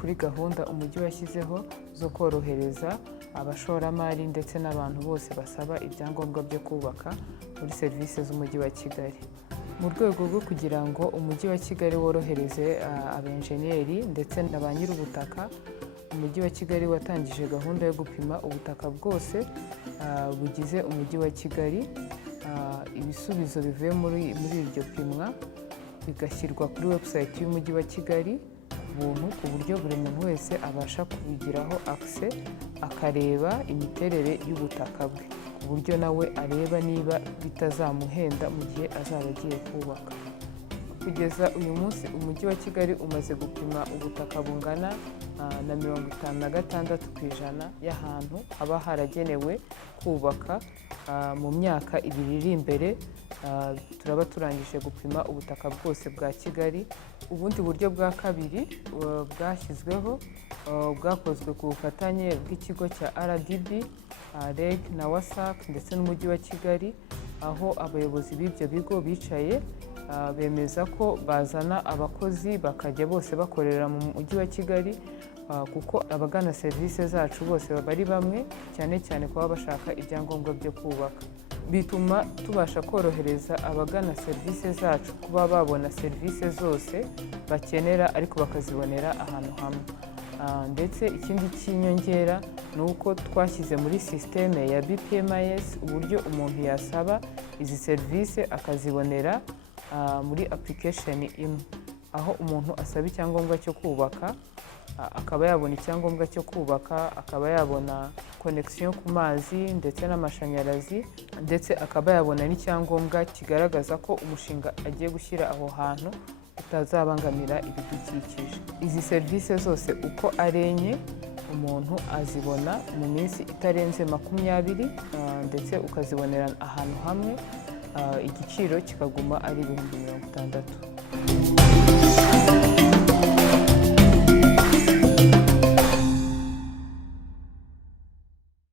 kuri gahunda umujyi washyizeho zo korohereza abashoramari ndetse n'abantu bose basaba ibyangombwa byo kubaka muri serivisi z'umujyi wa Kigali. Mu rwego rwo kugira ngo umujyi wa Kigali worohereze abenjeniyeri ndetse na ba nyir'ubutaka, umujyi wa Kigali watangije gahunda yo gupima ubutaka bwose bugize umujyi wa Kigali. Ibisubizo bivuye muri iryo pimwa bigashyirwa kuri website y'umujyi wa Kigali buntu, ku buryo buri muntu wese abasha kubigiraho access akareba imiterere y'ubutaka bwe, ku buryo nawe areba niba bitazamuhenda mu gihe azaba agiye kubaka. Kugeza uyu munsi umujyi wa Kigali umaze gupima ubutaka bungana na 56% y'ahantu haba haragenewe kubaka. Mu myaka 2 iri imbere turaba turangije gupima ubutaka bwose bwa Kigali. Ubundi buryo bwa kabiri bwashyizweho bwakozwe ku bufatanye bw'ikigo cya RDB, REG na WASAC ndetse n'umujyi wa Kigali, aho abayobozi b'ibyo bigo bicaye bemeza ko bazana abakozi bakajya bose bakorera mu mujyi wa Kigali, kuko abagana serivisi zacu bose baba ari bamwe, cyane cyane kuba bashaka ibyangombwa byo kubaka. Bituma tubasha korohereza abagana serivisi zacu kuba babona serivisi zose bakenera ariko bakazibonera ahantu hamwe. Ndetse ikindi cy'inyongera ni uko twashyize muri systeme ya BPMIS uburyo umuntu yasaba izi serivisi akazibonera muri application imwe, aho umuntu asaba icyangombwa cyo kubaka akaba yabona icyangombwa cyo kubaka, akaba yabona connection ku mazi ndetse n'amashanyarazi, ndetse akaba yabona n'icyangombwa kigaragaza ko umushinga agiye gushyira aho hantu utazabangamira ibidukikije. Izi serivisi zose uko ari enye umuntu azibona mu minsi itarenze 20, ndetse ukazibonera ahantu hamwe, igiciro kikaguma ari 60,000.